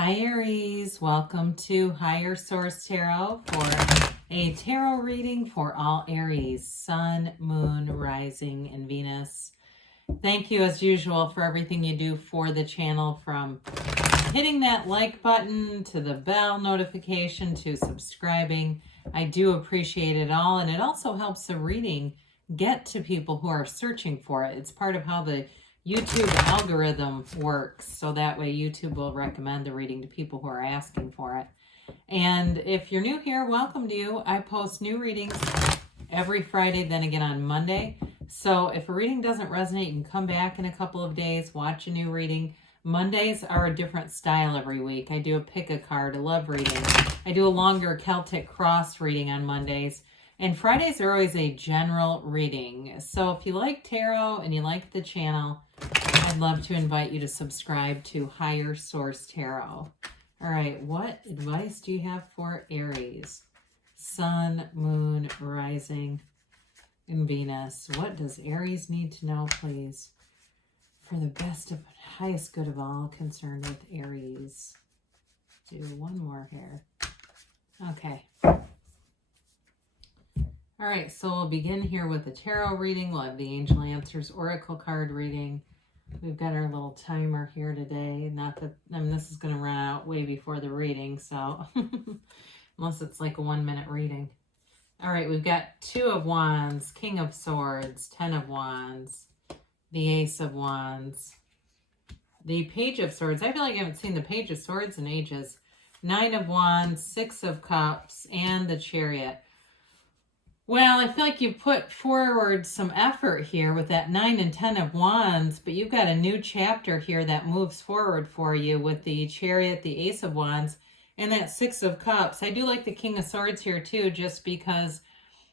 Hi Aries, welcome to Higher Source Tarot for a tarot reading for all Aries, Sun, Moon, Rising, and Venus. Thank you as usual for everything you do for the channel, from hitting that like button to the bell notification to subscribing. I do appreciate it all, and it also helps the reading get to people who are searching for it. It's part of how the YouTube algorithm works, so that way YouTube will recommend the reading to people who are asking for it. And if you're new here, welcome to you. I post new readings every Friday, then again on Monday. So if a reading doesn't resonate, you can come back in a couple of days, watch a new reading. Mondays are a different style every week. I do a pick a card, a love reading. I do a longer Celtic cross reading on Mondays. And Fridays are always a general reading. So if you like tarot and you like the channel, I'd love to invite you to subscribe to Higher Source Tarot. All right, what advice do you have for Aries? Sun, Moon, Rising, and Venus. What does Aries need to know, please, for the best of highest good of all concerned with Aries? Do one more here. Okay. All right, so we'll begin here with the tarot reading. We'll have the Angel Answers Oracle card reading. We've got our little timer here today. Not that, I mean, this is going to run out way before the reading, so unless it's like a 1-minute reading. All right, we've got 2 of Wands, King of Swords, 10 of Wands, the Ace of Wands, the Page of Swords. I feel like I haven't seen the Page of Swords in ages. 9 of Wands, 6 of Cups, and the Chariot. Well, I feel like you put forward some effort here with that 9 and 10 of Wands, but you've got a new chapter here that moves forward for you with the Chariot, the Ace of Wands, and that 6 of Cups. I do like the King of Swords here too, just because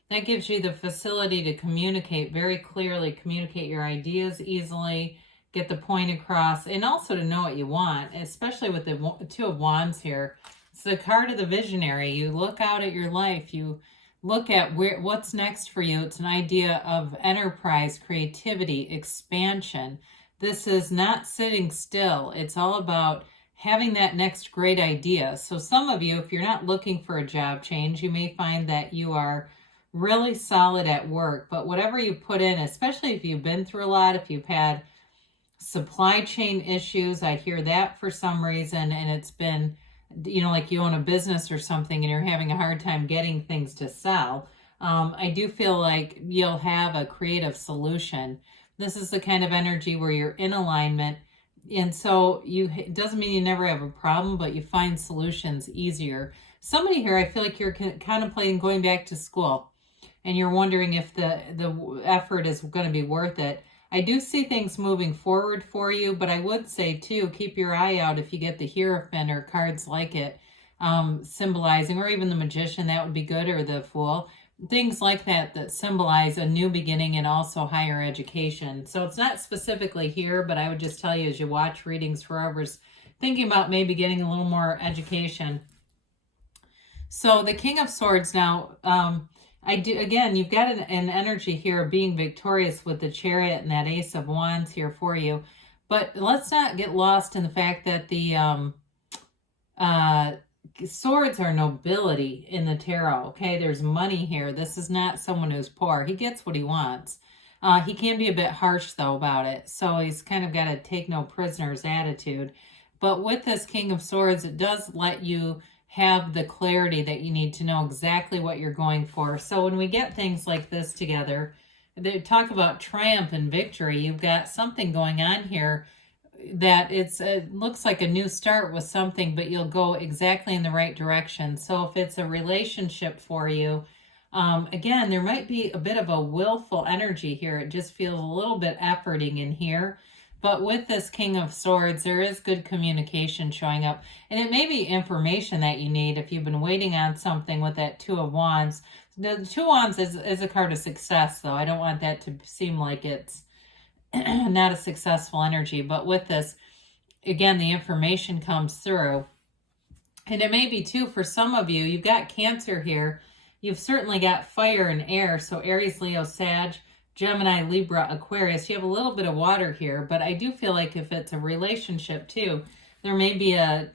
that gives you the facility to communicate very clearly, communicate your ideas easily, get the point across, and also to know what you want, especially with the 2 of Wands here. It's the card of the visionary. You look out at your life, you look at what's next for you. It's an idea of enterprise, creativity, expansion. This is not sitting still. It's all about having that next great idea. So some of you, if you're not looking for a job change, you may find that you are really solid at work. But whatever you put in, especially if you've been through a lot, if you've had supply chain issues, I hear that for some reason, and it's been, you know, like you own a business or something and you're having a hard time getting things to sell. I do feel like you'll have a creative solution. This is the kind of energy where you're in alignment. And so it doesn't mean you never have a problem, but you find solutions easier. Somebody here, I feel like you're contemplating going back to school and you're wondering if the effort is going to be worth it. I do see things moving forward for you, but I would say too, keep your eye out if you get the Hierophant or cards like it, symbolizing, or even the Magician, that would be good, or the Fool. Things like that symbolize a new beginning and also higher education. So it's not specifically here, but I would just tell you as you watch readings for whoever's thinking about maybe getting a little more education. So the King of Swords now, again, you've got an energy here of being victorious with the Chariot and that Ace of Wands here for you. But let's not get lost in the fact that the swords are nobility in the tarot, okay? There's money here. This is not someone who's poor. He gets what he wants. He can be a bit harsh, though, about it. So he's kind of got a take no prisoners attitude. But with this King of Swords, it does let you have the clarity that you need to know exactly what you're going for. So when we get things like this together, they talk about triumph and victory. You've got something going on here that it looks like a new start with something, but you'll go exactly in the right direction. So if it's a relationship for you, again, there might be a bit of a willful energy here. It just feels a little bit efforting in here. But with this King of Swords, there is good communication showing up. And it may be information that you need if you've been waiting on something with that 2 of Wands. The 2 of Wands is a card of success, though. I don't want that to seem like it's not a successful energy. But with this, again, the information comes through. And it may be, too, for some of you, you've got Cancer here. You've certainly got fire and air. So Aries, Leo, Sag, Gemini, Libra, Aquarius. You have a little bit of water here, but I do feel like if it's a relationship too, there may be a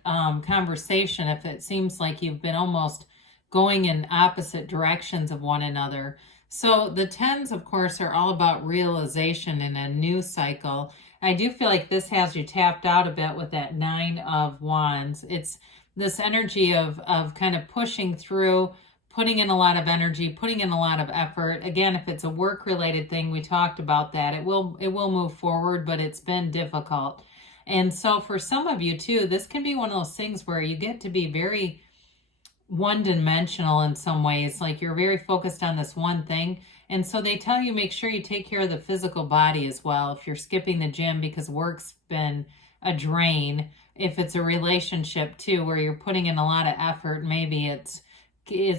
conversation if it seems like you've been almost going in opposite directions of one another. So the tens, of course, are all about realization in a new cycle. I do feel like this has you tapped out a bit with that 9 of Wands. It's this energy of kind of pushing through, putting in a lot of energy, putting in a lot of effort. Again, if it's a work-related thing, we talked about that. It will move forward, but it's been difficult. And so for some of you too, this can be one of those things where you get to be very one-dimensional in some ways, like you're very focused on this one thing. And so they tell you make sure you take care of the physical body as well. If you're skipping the gym because work's been a drain, if it's a relationship too where you're putting in a lot of effort, maybe it's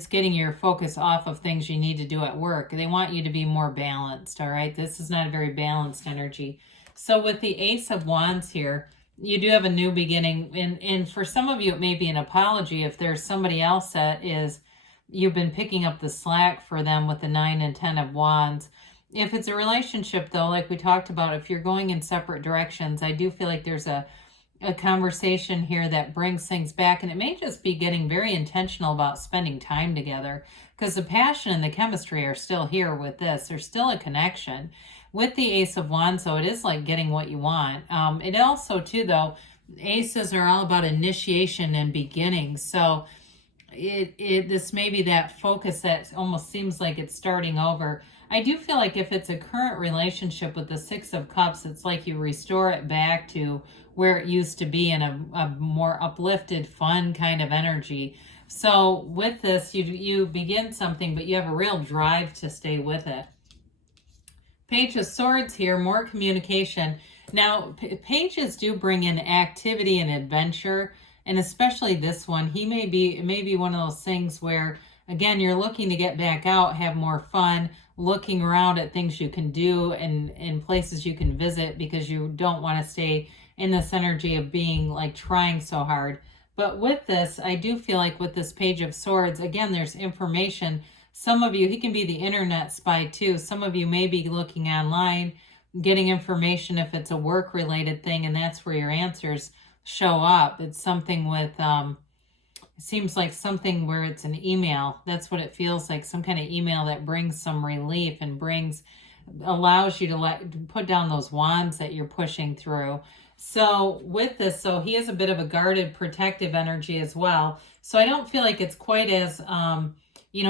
getting your focus off of things you need to do at work. They want you to be more balanced, all right? This is not a very balanced energy. So with the Ace of Wands here, you do have a new beginning. And for some of you, it may be an apology if there's somebody else that is, you've been picking up the slack for them with the 9 and 10 of Wands. If it's a relationship, though, like we talked about, if you're going in separate directions, I do feel like there's a conversation here that brings things back, and it may just be getting very intentional about spending time together, because the passion and the chemistry are still here with this. There's still a connection. With the Ace of Wands, so it is like getting what you want. It also, too, though, aces are all about initiation and beginning. So this may be that focus that almost seems like it's starting over. I do feel like if it's a current relationship with the 6 of Cups, it's like you restore it back to where it used to be in a more uplifted, fun kind of energy. So with this, you begin something, but you have a real drive to stay with it. Page of Swords here, more communication. Now, pages do bring in activity and adventure, and especially this one. It may be one of those things where, again, you're looking to get back out, have more fun, looking around at things you can do and places you can visit, because you don't want to stay in this energy of being like trying so hard. But with this, I do feel like with this Page of Swords, again, there's information. Some of you, he can be the internet spy too. Some of you may be looking online, getting information if it's a work-related thing, and that's where your answers show up. It's something with, it seems like something where it's an email. That's what it feels like, some kind of email that brings some relief and allows you to put down those wands that you're pushing through. So with this, so he has a bit of a guarded, protective energy as well. So I don't feel like it's quite as,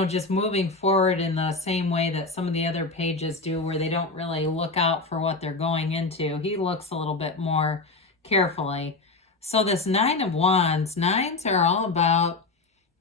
just moving forward in the same way that some of the other pages do, where they don't really look out for what they're going into. He looks a little bit more carefully. So this 9 of Wands, 9s are all about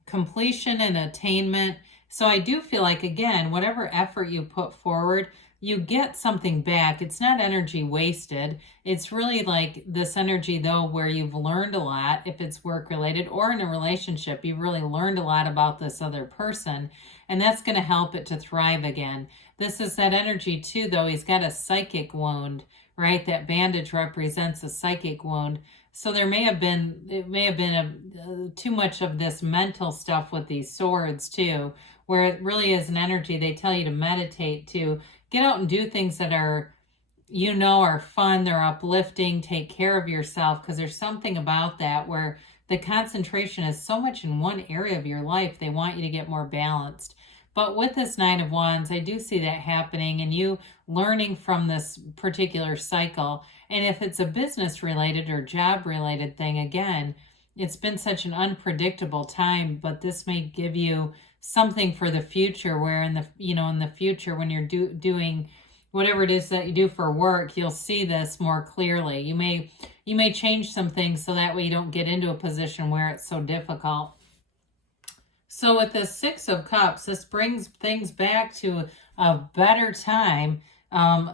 completion and attainment. So I do feel like, again, whatever effort you put forward, you get something back. It's not energy wasted. It's really like this energy, though, where you've learned a lot, if it's work related or in a relationship, you've really learned a lot about this other person, and that's going to help it to thrive again. This is that energy too, though. He's got a psychic wound, right? That bandage represents a psychic wound. So it may have been too much of this mental stuff with these swords too, where it really is an energy. They tell you to meditate, to get out and do things that are fun, they're uplifting, take care of yourself, because there's something about that where the concentration is so much in one area of your life, they want you to get more balanced. But with this 9 of Wands, I do see that happening, and you learning from this particular cycle. And if it's a business related or job related thing, again, it's been such an unpredictable time, but this may give you something for the future, where in the future, when you're doing whatever it is that you do for work, you'll see this more clearly. You may change some things so that way you don't get into a position where it's so difficult. So with the 6 of Cups, this brings things back to a better time.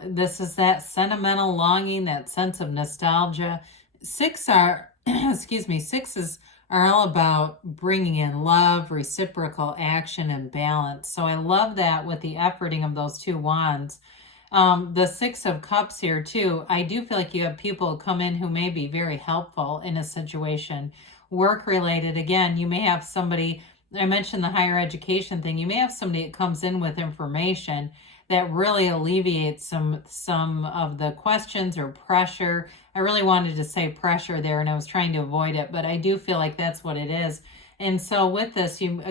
This is that sentimental longing, that sense of nostalgia. Sixes are all about bringing in love, reciprocal action, and balance. So I love that with the efforting of those 2 wands. The 6 of Cups here too, I do feel like you have people come in who may be very helpful in a situation. Work related, again, you may have somebody, I mentioned the higher education thing, you may have somebody that comes in with information that really alleviates some of the questions or pressure. I really wanted to say pressure there, and I was trying to avoid it, but I do feel like that's what it is. And so with this, you've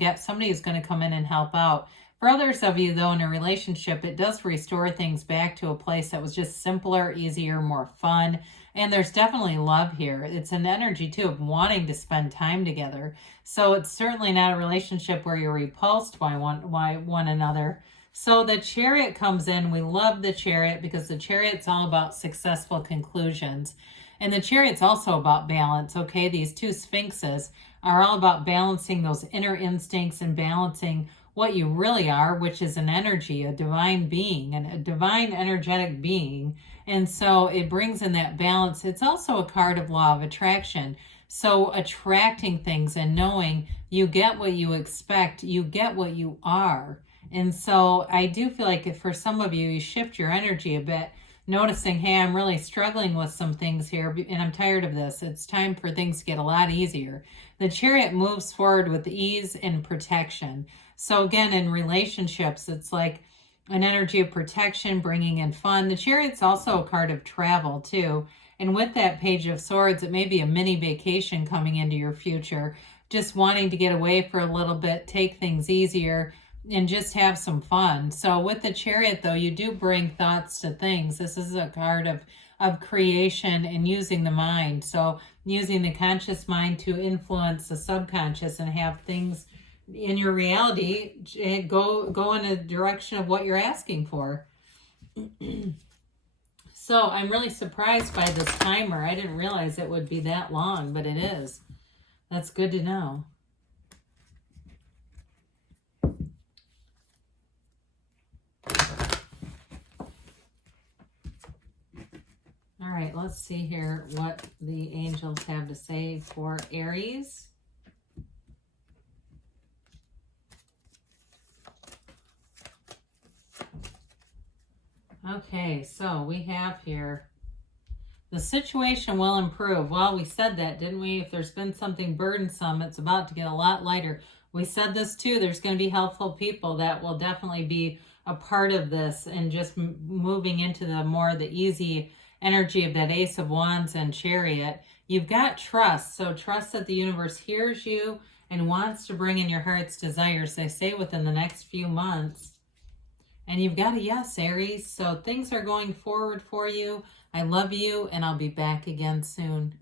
got somebody who's going to come in and help out. For others of you, though, in a relationship, it does restore things back to a place that was just simpler, easier, more fun. And there's definitely love here. It's an energy, too, of wanting to spend time together. So it's certainly not a relationship where you're repulsed by one another. So the Chariot comes in. We love the Chariot because the Chariot's all about successful conclusions. And the Chariot's also about balance, okay? These two Sphinxes are all about balancing those inner instincts and balancing what you really are, which is an energy, a divine being, and a divine energetic being. And so it brings in that balance. It's also a card of law of attraction. So attracting things and knowing you get what you expect, you get what you are. And so I do feel like if for some of you, you shift your energy a bit, noticing, hey, I'm really struggling with some things here and I'm tired of this. It's time for things to get a lot easier. The Chariot moves forward with ease and protection. So again, in relationships, it's like an energy of protection, bringing in fun. The Chariot's also a card of travel too. And with that Page of Swords, it may be a mini vacation coming into your future, just wanting to get away for a little bit, take things easier, and just have some fun. So with the Chariot, though, you do bring thoughts to things. This is a card of creation and using the mind. So using the conscious mind to influence the subconscious and have things in your reality go in a direction of what you're asking for. So I'm really surprised by this timer. I didn't realize it would be that long, but it is. That's good to know. All right, let's see here what the angels have to say for Aries. Okay, so we have here, the situation will improve. Well, we said that, didn't we? If there's been something burdensome, it's about to get a lot lighter. We said this too. There's going to be helpful people that will definitely be a part of this and just moving into the easy energy of that Ace of Wands and Chariot. You've got trust. So trust that the universe hears you and wants to bring in your heart's desires, they say, within the next few months. And you've got a yes, Aries. So things are going forward for you. I love you, and I'll be back again soon.